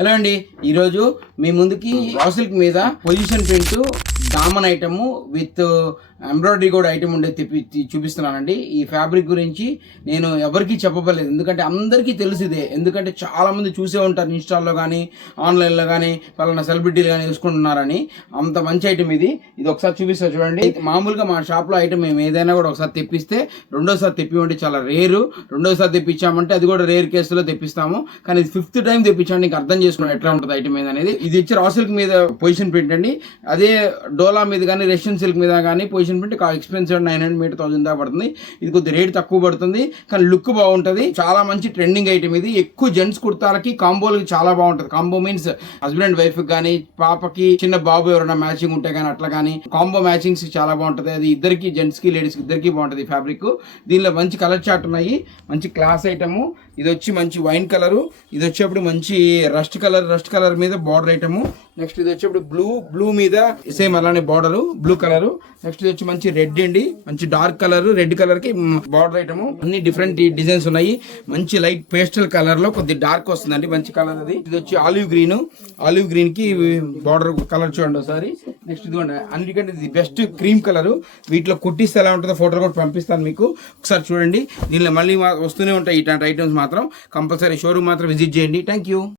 Hello అండి, ఈరోజు మీ ముందుకి రా సిల్క్ మీద పొజిషన్ ప్రింట్ దామన్ ఐటమ్ విత్ ఎంబ్రాయిడరీ కూడా ఐటమ్ ఉండే చూపిస్తున్నానండి. ఈ ఫ్యాబ్రిక్ గురించి నేను ఎవరికి చెప్పబడలేదు, ఎందుకంటే అందరికీ తెలిసిదే. ఎందుకంటే చాలా మంది చూసే ఉంటారు ఇన్స్టాల్లో కానీ ఆన్లైన్లో కానీ పలానా సెలబ్రిటీలు కానీ వేసుకుంటున్నారని. అంత మంచి ఐటమ్ ఇది ఒకసారి చూపిస్తా చూడండి. మామూలుగా మా షాప్లో ఐటమ్ మేము ఏదైనా కూడా ఒకసారి తెప్పిస్తే రెండోసారి తెప్పిమంటే చాలా రేరు. రెండోసారి తెప్పించామంటే అది కూడా రేర్ కేసులో తెప్పిస్తాము, కానీ ఇది 5th టైం తెప్పించామంటే నీకు అర్థం చేసుకోండి ఎట్లా ఉంటుంది ఐటమ్ మీద అనేది. ఇది ఇచ్చి రా సిల్క్ మీద పొజిషన్ ప్రింట్ అండి. అదే డోలా మీద కానీ రష్యన్ సిల్క్ మీద కానీ పొజిషన్ ప్రింట్ ఎక్స్పెన్సివ్ 900 మీటర్ 1000 దాకా పడుతుంది. ఇది కొద్ది రేట్ తక్కువ పడుతుంది, కానీ లుక్ బాగుంటుంది. చాలా మంచి ట్రెండింగ్ ఐటమ్ ఇది. ఎక్కువ జెంట్స్ కుర్తాలకి కాంబోలకి చాలా బాగుంటుంది. Combo means husband and wife కానీ పాపకి చిన్న బాబు ఎవరైనా మ్యాచింగ్ ఉంటే కానీ అట్లా కానీ కాంబో మ్యాచింగ్స్ చాలా బాగుంటుంది. అది ఇద్దరికి జెంట్స్ కి లేడీస్ కి ఇద్దరికి బాగుంటుంది ఫ్యాబ్రిక్. దీనిలో మంచి కలర్ చార్ట్ ఉన్నాయి, మంచి క్లాస్ ఐటమ్. ఇది వచ్చి మంచి వైన్ కలరు, ఇది వచ్చేప్పుడు మంచి రస్ట్ కలర్ మీద బార్డర్ ఐటమ్. నెక్స్ట్ ఇది వచ్చేప్పుడు బ్లూ మీద సేమ్ అలానే బార్డర్ బ్లూ కలర్. నెక్స్ట్ ఇది వచ్చి మంచి రెడ్ అండి, మంచి డార్క్ కలర్, రెడ్ కలర్ కి బార్డర్ ఐటమ్. అన్ని డిఫరెంట్ డిజైన్స్ ఉన్నాయి. మంచి లైట్ పేస్టల్ కలర్ లో కొద్ది డార్క్ వస్తుందండి, మంచి కలర్ అది. ఇది వచ్చి ఆలివ్ గ్రీన్ కి బార్డర్ కలర్ చూడండి ఒకసారి. నెక్స్ట్ ఇదిగోండి, అన్నిటికంటే ఇది బెస్ట్ క్రీమ్ కలర్. వీటిలో కుట్టిస్తే ఎలా ఉంటుందో ఫోటో కూడా పంపిస్తాను మీకు, ఒకసారి చూడండి. దీనిలో మళ్ళీ వస్తూనే ఉంటాయి ఇట్లాంటి ఐటమ్స్. మాత్రం కంపల్సరీ షోరూమ్ మాత్రం విజిట్ చేయండి. Thank you.